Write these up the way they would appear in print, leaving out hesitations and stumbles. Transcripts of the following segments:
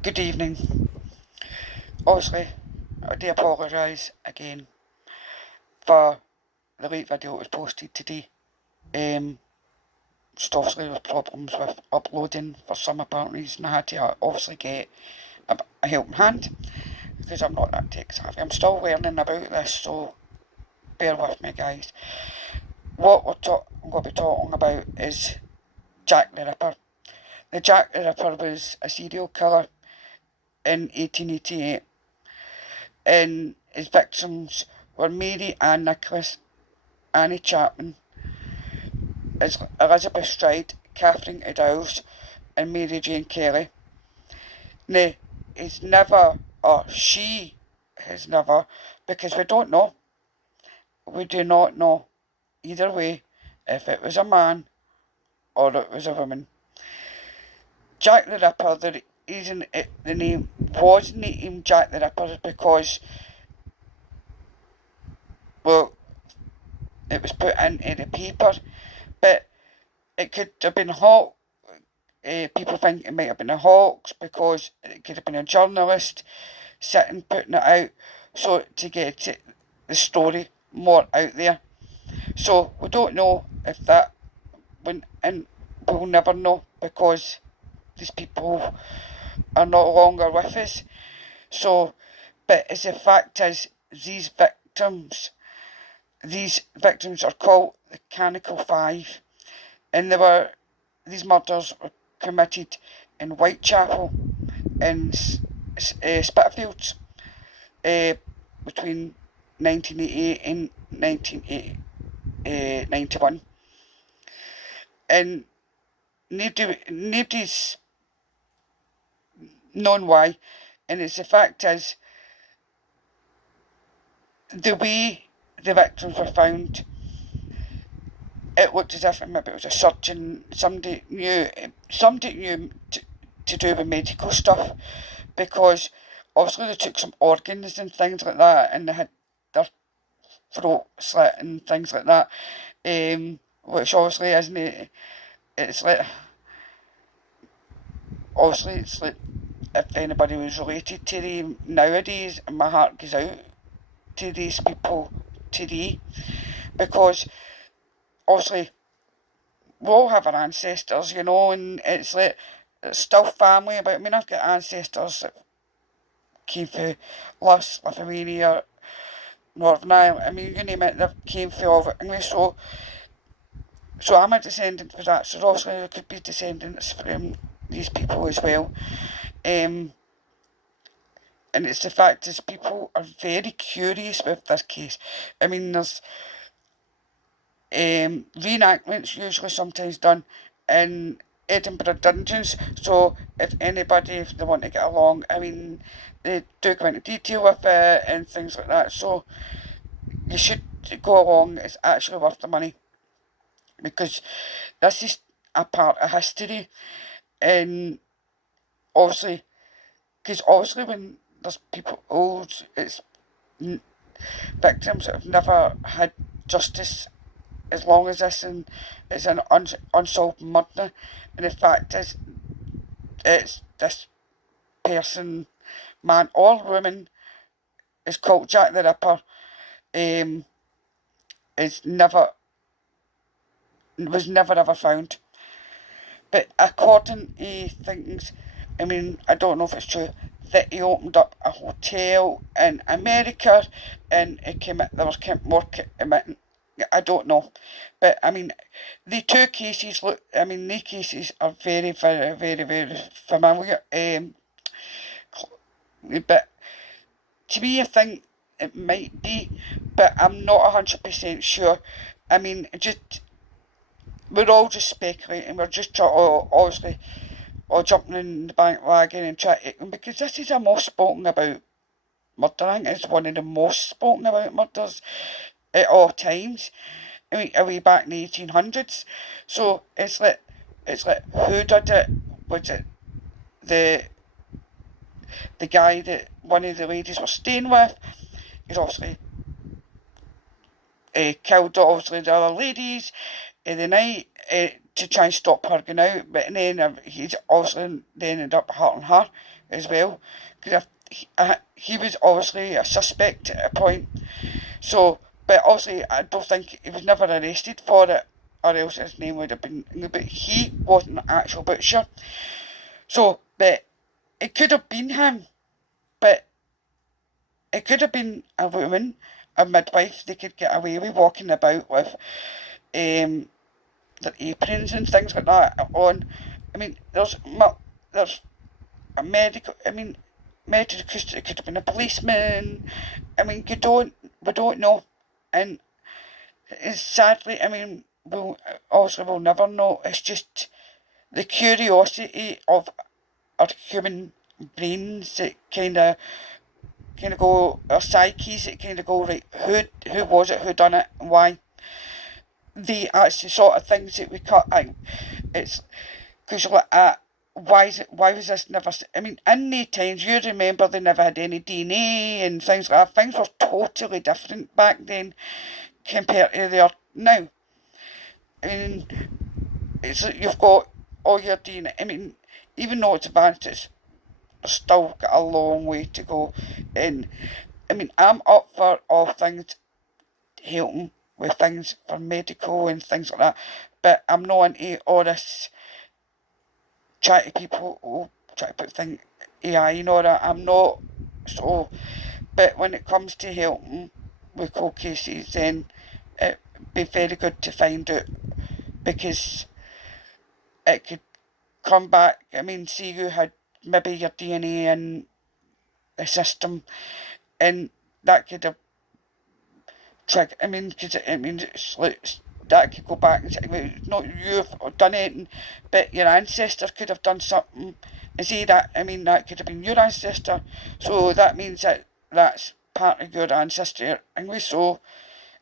Good evening. Obviously, I do apologise again for the late video that was posted today. Just obviously there was problems with uploading for some apparent reason. I had to obviously get a helping hand because I'm not that tech savvy. I'm still learning about this, so bear with me, guys. What I'm going to be talking about is Jack the Ripper. The Jack the Ripper was a serial killer in 1888, and his victims were Mary Ann Nicholas, Annie Chapman, Elizabeth Stride, Catherine Eddowes, and Mary Jane Kelly. Now, he's never, or she has never, because we don't know, we do not know either way if it was a man or it was a woman. Jack the Ripper, the reason the name was named Jack the Ripper is because, well, it was put into the paper, but it could have been Hawk. People think it might have been a hoax because it could have been a journalist sitting putting it out so to get the story more out there. So we don't know if that went, and we'll never know because these people are no longer with us. So, but as the fact is, these victims are called the Canical Five, and these murders were committed in Whitechapel in Spitalfields between 1988 and 1991. And nobody's known why. And it's the fact is, the way the victims were found, it looked as if maybe it was a surgeon, somebody knew to do with medical stuff, because obviously they took some organs and things like that, and they had their throat slit and things like that, which obviously isn't it. It's like, obviously it's like, if anybody was related to them nowadays, my heart goes out to these people today, because obviously we all have our ancestors, and it's like, it's still family. But I mean, I've got ancestors that came through Luss, Lithuania, Northern Ireland. I mean, you name it, they came through all of it English. So I'm a descendant of that. So obviously there could be descendants from these people as well. And it's the fact is, people are very curious with this case. I mean, there's reenactments usually sometimes done in Edinburgh dungeons. So if they want to get along, I mean, they do go into detail with it and things like that. So you should go along. It's actually worth the money, because this is a part of history. And obviously, because obviously when there's people old, it's victims that have never had justice as long as this, and it's an unsolved murder. And the fact is, it's this person, man or woman, is called Jack the Ripper. Is never was never ever found. But according to things, I mean, I don't know if it's true, that he opened up a hotel in America, and it came there was more committing. I don't know, but I mean, the two cases look. I mean, the cases are very, very, very, very familiar. But to me, I think it might be, but I'm not 100% sure. I mean, just we're all just speculating. We're just obviously or jumping in the bandwagon and trying to, because this is a most spoken about murder. I think it's one of the most spoken about murders at all times. I mean, are we back in the 1800s? So it's like who did it? Was it the the guy that one of the ladies was staying with? He's obviously killed obviously the other ladies in the night. to try and stop her going out, but then he's obviously then ended up hurting her as well, because he was obviously a suspect at a point. So, but obviously I don't think he was never arrested for it, or else his name would have been, but he wasn't the actual butcher. So, but it could have been him, but it could have been a woman, a midwife. They could get away with walking about with their aprons and things like that on. I mean, there's a medical. I mean, medical. It could have been a policeman. I mean, we don't know, and it's sadly. I mean, we'll never know. It's just the curiosity of our human brains that kind of go, our psyches that kind of go, right, who was it, who done it, and why. The actually sort of things that we cut out. It's because you're like, why was this never, I mean, in the times, you remember they never had any DNA and things like that. Things were totally different back then compared to they are now. I mean, it's like you've got all your DNA. I mean, even though it's advanced, it's still got a long way to go. And I mean, I'm up for all things helping with things for medical and things like that, but I'm not into all this try to put things AI and all that. I'm not. So, but when it comes to helping with cold cases, then it'd be very good to find out, because it could come back. I mean, see, you had maybe your DNA in the system, and that could have triggered. I mean, because it's like that could go back and say, well, not you've done anything, but your ancestor could have done something, and see that. I mean, that could have been your ancestor, so that means that that's part of your ancestor anyway. So,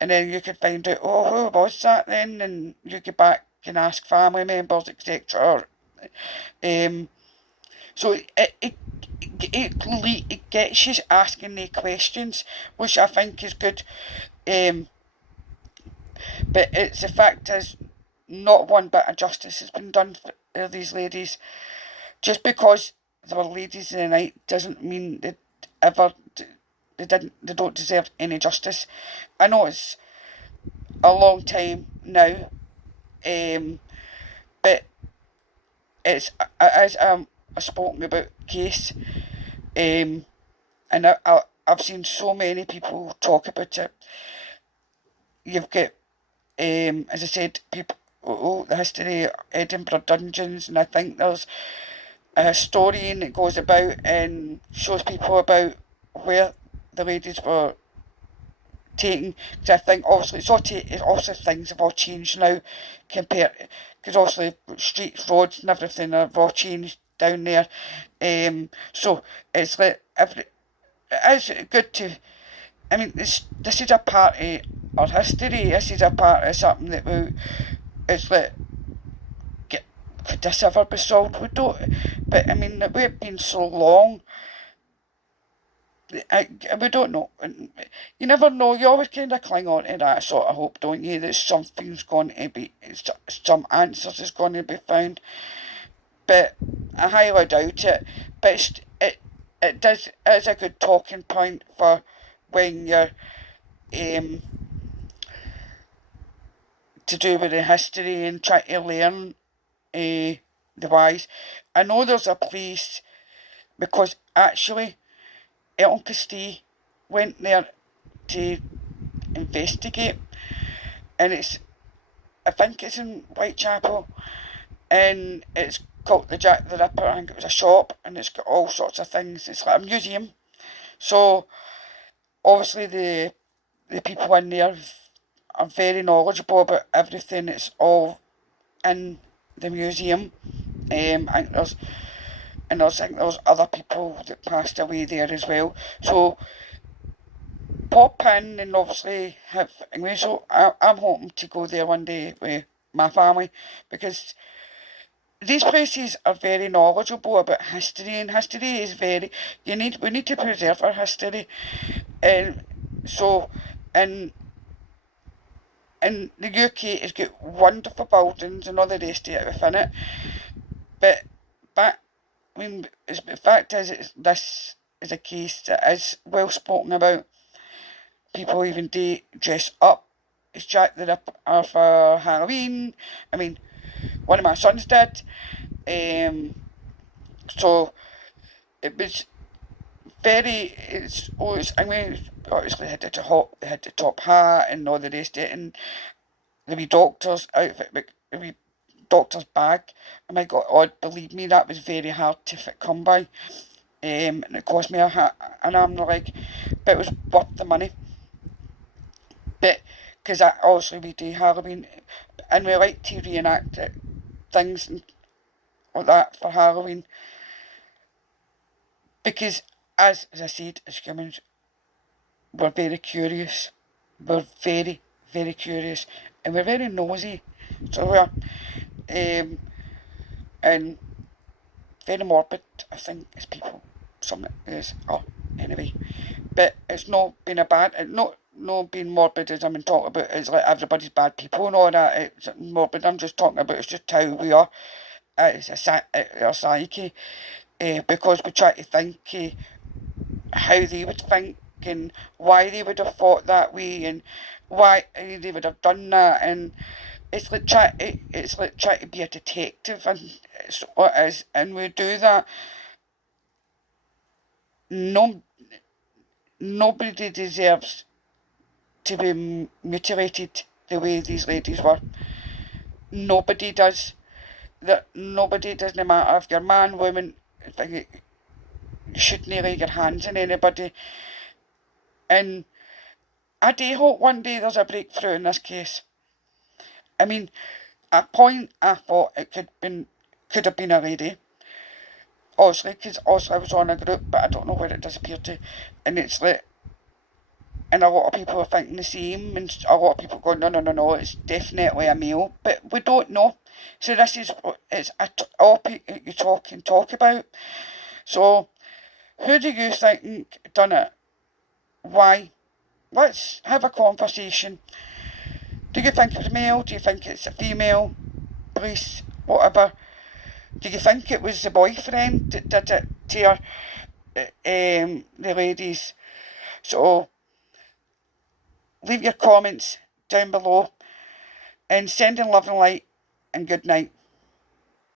and then you could find out, oh, who was that then, and you go back and ask family members, etc. So it gets you asking the questions, which I think is good. But it's the fact is, not one bit of justice has been done for these ladies. Just because they were ladies in the night doesn't mean they don't deserve any justice. I know it's a long time now, but it's as a spoken about case, and I've seen so many people talk about it. You've got, as I said, people, the history of Edinburgh dungeons, and I think there's a historian that goes about and shows people about where the ladies were taken. Because I think obviously also things have all changed now compared, because obviously streets, roads, and everything have all changed down there. So it's like it is good to. I mean, this is a part of our history. This is a part of something that it's like, could this ever be solved? We don't. But I mean, we've been so long. We don't know. You never know. You always kind of cling on to that sort of hope, don't you? That something's going to be, some answers is going to be found. But I highly doubt it. But it's a good talking point for when you're to do with the history and try to learn the whys. I know there's a place, because actually Elton Castee went there to investigate, and I think it's in Whitechapel, and it's called the Jack the Ripper. I think it was a shop, and it's got all sorts of things. It's like a museum. So obviously the people in there are very knowledgeable about everything. It's all in the museum. I think there's other people that passed away there as well. So pop in and obviously have. So I'm hoping to go there one day with my family, because these places are very knowledgeable about history, and history is very. We need to preserve our history, and so and And the UK has got wonderful buildings and all the rest of it within it. But the fact is, this is a case that is well spoken about. People even dress up as Jack the Ripper for Halloween. I mean, one of my sons did. So it was it's always, I mean, obviously they had the top hat and all the rest of it, and the wee doctor's outfit, the wee doctor's bag. Oh my God, believe me, that was very hard to come by. And it cost me a hat and arm and a leg, but it was worth the money. But, because obviously we do Halloween, and we like to reenact things and like that for Halloween, because as I said, as humans, we're very curious. We're very, very curious, and we're very nosy. So we're, and very morbid, I think, as people. Some is, oh, anyway. But it's not been a bad, not being morbid as I'm talking about, it's like everybody's bad people and all that. It's morbid, I'm just talking about, it's just how we are. It's our psyche. Because we try to think how they would think and why they would have thought that way and why they would have done that, and it's like trying to be a detective, and it's what it is, and we do that. No, nobody deserves to be mutilated the way these ladies were. Nobody does. That nobody, doesn't matter if you're man, woman, you shouldn't lay your hands on anybody. And I do hope one day there's a breakthrough in this case. I mean, at a point I thought it could have been a lady. Obviously, because also I was on a group, but I don't know where it disappeared to. And it's like, and a lot of people are thinking the same, and a lot of people go, no, no, no, no, it's definitely a male, but we don't know. So this is it's all you talk about. So who do you think done it? Why? Let's have a conversation. Do you think it's male? Do you think it's a female? Police, whatever. Do you think it was the boyfriend that did it to her, the ladies? So leave your comments down below and send in love and light, and good night.